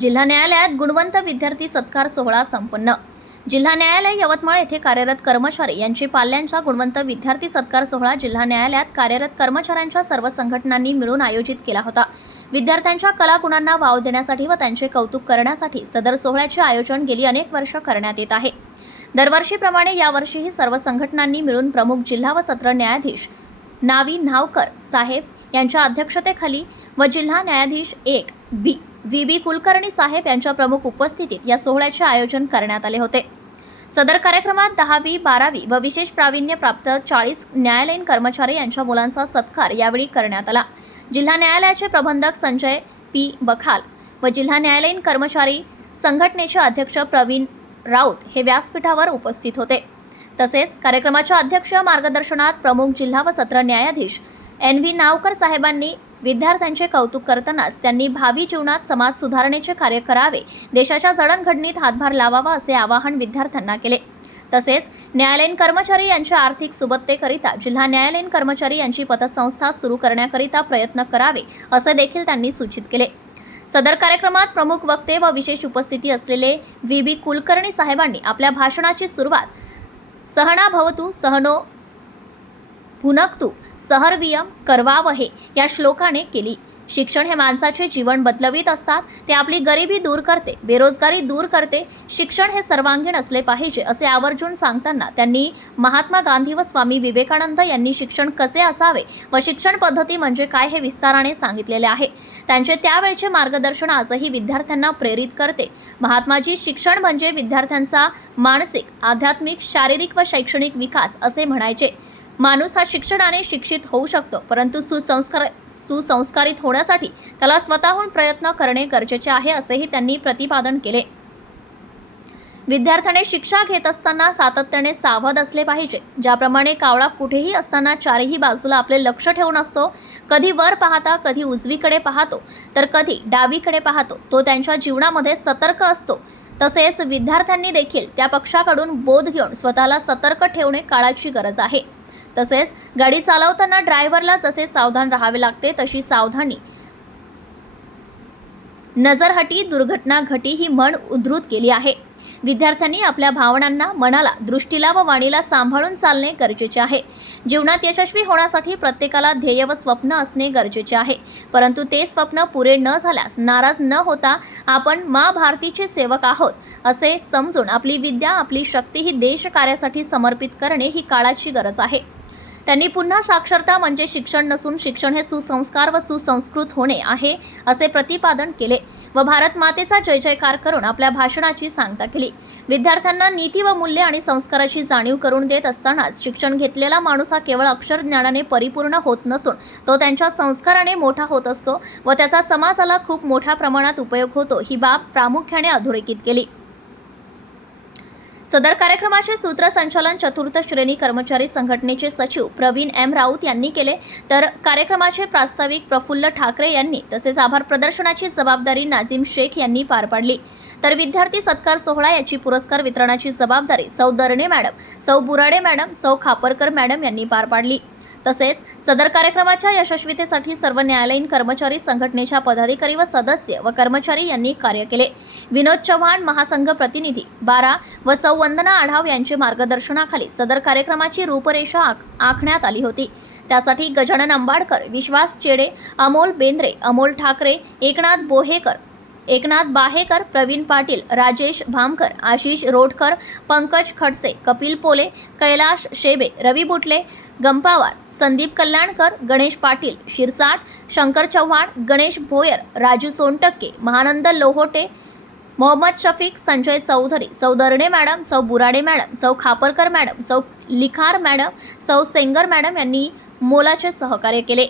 जिल्हा न्यायालयात गुणवंत विद्यार्थी सत्कार सोहळा संपन्न. जिल्हा न्यायालय यवतमाळ येथे कार्यरत कर्मचारी यांची पाल्यांचा गुणवंत विद्यार्थी सत्कार सोहळा जिल्हा न्यायालयात कार्यरत कर्मचाऱ्यांच्या सर्व संघटनांनी मिळून आयोजित केला होता. विद्यार्थ्यांच्या कलागुणांना वाव देण्यासाठी व त्यांचे कौतुक करण्यासाठी सदर सोहळ्याचे आयोजन गेली अनेक वर्ष करण्यात येत आहे. दरवर्षीप्रमाणे यावर्षीही सर्व संघटनांनी मिळून प्रमुख जिल्हा व सत्र न्यायाधीश नावी न्हावकर साहेब यांच्या अध्यक्षतेखाली व जिल्हा न्यायाधीश एक बी व्ही. बी. कुलकर्णी साहेब यांच्या प्रमुख उपस्थितीत या सोहळ्याचे आयोजन करण्यात आले होते. सदर कार्यक्रमात दहावी बारावी व विशेष प्रावीण्य प्राप्त चाळीस न्यायालयीन कर्मचारी यांच्या मुलांचा सत्कार यावेळी करण्यात आला. जिल्हा न्यायालयाचे प्रबंधक संजय पी. बखाल व जिल्हा न्यायालयीन कर्मचारी संघटनेचे अध्यक्ष प्रवीण राऊत हे व्यासपीठावर उपस्थित होते. तसेच कार्यक्रमाच्या अध्यक्ष मार्गदर्शनात प्रमुख जिल्हा व सत्र न्यायाधीश एन व्ही नावकर साहेबांनी विद्यार्थ्यांचे कौतुक करतानाच त्यांनी भावी जीवनात समाज सुधारणेचे कार्य करावे देशाच्या जडणघडणीत हातभार लावावा असे आवाहन विद्यार्थ्यांना केले. तसेच न्यायालयीन कर्मचारी यांच्या आर्थिक सुबत्तेकरिता जिल्हा न्यायालयीन कर्मचारी यांची पतसंस्था सुरू करण्याकरिता प्रयत्न करावे असे देखील त्यांनी सूचित केले. सदर कार्यक्रमात प्रमुख वक्ते व विशेष उपस्थिती असलेले व्ही. बी. कुलकर्णी साहेबांनी आपल्या भाषणाची सुरुवात सहना भवतू सहनो भुनकतू सहर्वियम करवावहे या श्लोकाने केली. शिक्षण हे माणसाचे जीवन बदलवीत असतात. ते आपली गरिबी दूर करते बेरोजगारी दूर करते. शिक्षण हे सर्वांगीण असले पाहिजे असे आवर्जून सांगताना त्यांनी महात्मा गांधी व स्वामी विवेकानंद यांनी शिक्षण कसे असावे व शिक्षण पद्धती म्हणजे काय हे विस्ताराने सांगितलेले आहे. त्यांचे त्यावेळचे मार्गदर्शन आजही विद्यार्थ्यांना प्रेरित करते. महात्माजी शिक्षण म्हणजे विद्यार्थ्यांचा मानसिक आध्यात्मिक शारीरिक व शैक्षणिक विकास असे म्हणायचे. माणूस हा शिक्षणाने शिक्षित होऊ शकतो परंतु सुसंस्कार सुसंस्कारित होण्यासाठी त्याला स्वतःहून प्रयत्न करणे गरजेचे आहे असेही त्यांनी प्रतिपादन केले. विद्यार्थ्याने शिक्षा घेत असताना सातत्याने सावध असले पाहिजे. ज्याप्रमाणे कावळा कुठेही असताना चारही बाजूला आपले लक्ष ठेवून असतो कधी वर पाहता कधी उजवीकडे पाहतो तर कधी डावीकडे पाहतो तो त्यांच्या जीवनामध्ये सतर्क असतो. तसेच विद्यार्थ्यांनी देखील त्या पक्षाकडून बोध घेऊन स्वतःला सतर्क ठेवणे काळाची गरज आहे. तसेच गाडी चालवताना ड्रायव्हरला जसे सावधान राहावे लागते तशी सावधानी. नजरहटी दुर्घटना घटी ही म्हण उद्धृत केली आहे. विद्यार्थ्यांनी आपल्या भावनांना मनाला दृष्टीला व वाणीला सांभाळून चालणे गरजेचे आहे. जीवनात यशस्वी होण्यासाठी प्रत्येकाला ध्येय व स्वप्न असणे गरजेचे आहे. परंतु ते स्वप्न पुरे न झाल्यास नाराज न होता आपण मा भारतीचे सेवक आहोत असे समजून आपली विद्या आपली शक्ती ही देशकार्यासाठी समर्पित करणे ही काळाची गरज आहे. त्यांनी पुन्हा साक्षरता म्हणजे शिक्षण नसून शिक्षण हे सुसंस्कार व सुसंस्कृत होणे आहे असे प्रतिपादन केले व भारत मातेचा जय जयकार करून आपल्या भाषणाची सांगता केली. विद्यार्थ्यांना नीती व मूल्य आणि संस्काराची जाणीव करून देत असतानाच शिक्षण घेतलेला माणूस हा केवळ अक्षर ज्ञानाने परिपूर्ण होत नसून तो त्यांच्या संस्काराने मोठा होत असतो व त्याचा समाजाला खूप मोठ्या प्रमाणात उपयोग होतो ही बाब प्रामुख्याने अधोरेखित केली. सदर कार्यक्रमाचे सूत्रसंचालन चतुर्थ श्रेणी कर्मचारी संघटनेचे सचिव प्रवीण एम राऊत यांनी केले. तर कार्यक्रमाचे प्रास्ताविक प्रफुल्ल ठाकरे यांनी तसेच आभार प्रदर्शनाची जबाबदारी नाझीम शेख यांनी पार पाडली. तर विद्यार्थी सत्कार सोहळा याची पुरस्कार वितरणाची जबाबदारी सौ दरणे मॅडम सौ बुराडे मॅडम सौ खापरकर मॅडम यांनी पार पाडली. तसेच सदर कार्यक्रमाच्या यशस्वीतेसाठी सर्व न्यायालयीन कर्मचारी संघटनेच्या पदाधिकारी व सदस्य व कर्मचारी यांनी कार्य केले. विनोद चव्हाण महासंघ प्रतिनिधी बारा व संवंदना आढाव यांचे मार्गदर्शनाखाली सदर कार्यक्रमाची रूपरेषा आख आखण्यात आली होती. त्यासाठी गजानन आंबाडकर विश्वास चेडे अमोल बेंद्रे अमोल ठाकरे एकनाथ बोहेकर एकनाथ बाहेकर प्रवीण पाटील राजेश भामकर आशिष रोडकर पंकज खडसे कपिल पोले कैलाश शेबे रवी बुटले गंपावार संदीप कल्याणकर गणेश पाटील शिरसाट शंकर चव्हाण गणेश भोयर राजू सोनटक्के महानंद लोहोटे मोहम्मद शफीक संजय चौधरी सौ दर्णे मॅडम सौ बुराडे मॅडम सौ खापरकर मॅडम सौ लिखार मॅडम सौ सेंगर मॅडम यांनी मोलाचे सहकार्य केले.